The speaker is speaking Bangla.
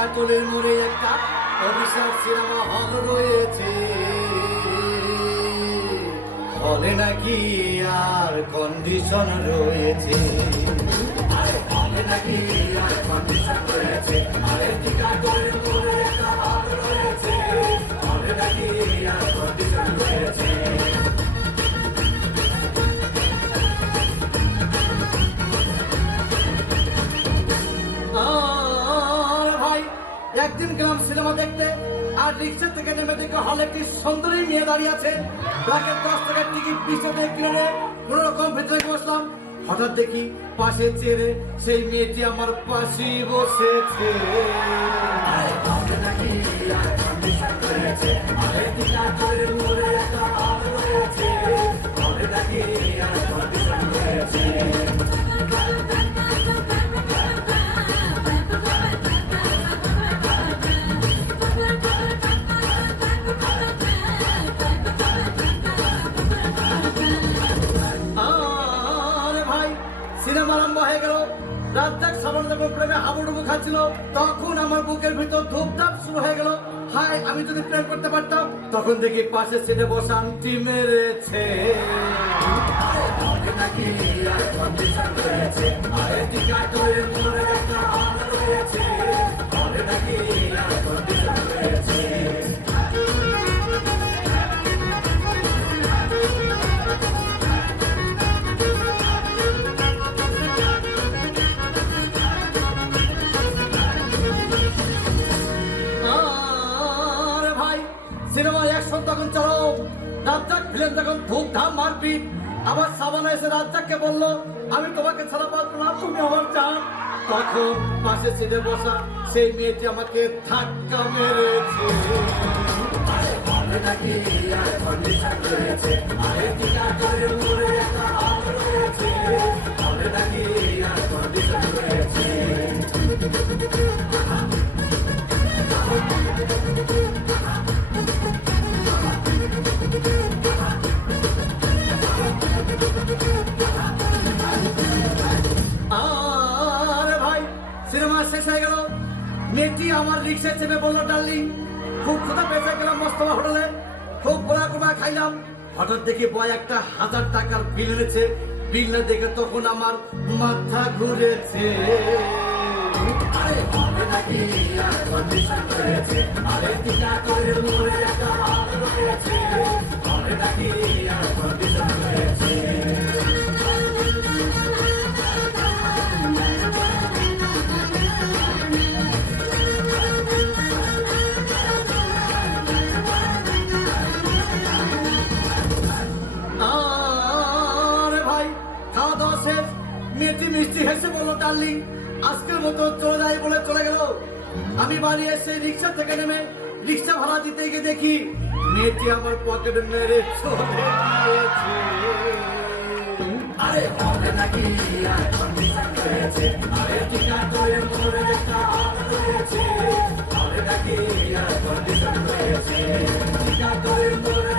টিকাটলের মোড়ে একটা অভিশাপ সিনেমা হল রয়েছে, হলে নাকি আর কন্ডিশন রয়েছে, হলে নাকি আর কন্ডিশন রয়েছে, আরে টিকাটলের মোড়ে একটা হল রয়েছে, হলে নাকি আর কন্ডিশন রয়েছে। একদিন গেলাম সিনেমা দেখতে, আর রিক্সা থেকে নেমে দেখে হলে একটি সুন্দরী মেয়ে দাঁড়িয়ে আছে। তাকে 10 টাকার টিকিট পিছনে কিনে কোন রকম ভেতরে বসলাম। হঠাৎ দেখি পাশে চেয়ারে সেই মেয়েটি আমার পাশেই বসেছে। সিনেমা আরম্ভ হয়ে গেল। রাজ্জাক সাবান যখন প্রেমে হাবুডুবু খাচ্ছিল, তখন আমার বুকের ভিতর ধূপধাপ শুরু হয়ে গেল। হায়, আমি যদি প্রেম করতে পারতাম। তখন দেখি পাশে সিটে বসা আন্টি মেরেছে। সিনেমা অ্যাকশন তখন চলো, রাজ্জাক ভিলেন তখন ধুমধাম মারপিট। আবার সাবানা এসে রাজ্জাককে বলল, আমি তোমাকে ছাড়া পারবো না, তুমি আমার জান। তখন পাশে সিটে বসা সেই মেয়েটি আমাকে ধাক্কা মেরেছে। সিনেমা শেষ হয়ে গেল। মেয়েটি আমার রিক্সায় চেপে বললো, ডার্লিং খুব ক্ষুধা পেয়েছে, গেলাম মস্তফা হোটেলে, খুব গোলা গোলা খাইলাম। হঠাৎ দেখি বয় একটা 1000 টাকার বিল এনেছে। বিল না দেখে তখন আমার মাথা ঘুরেছে। মেয়েটি মিষ্টি হেসে বললো, ডার্লিং আজকের মতো চলে যাই বলে চলে গেল। আমি বাড়ি এসে রিক্সা থেকে নেমে রিক্সা ভাড়া দিতে গিয়ে দেখি মেয়েটি আমার পকেটে মেরে চলে গিয়েছে। আরে হবে নাকি আর কন্ডিশন রয়েছে, আরে টিকাটলের মোড়ে একটা হল রয়েছে, হবে নাকি আর কন্ডিশন রয়েছে, টিকাটলের মোড়ে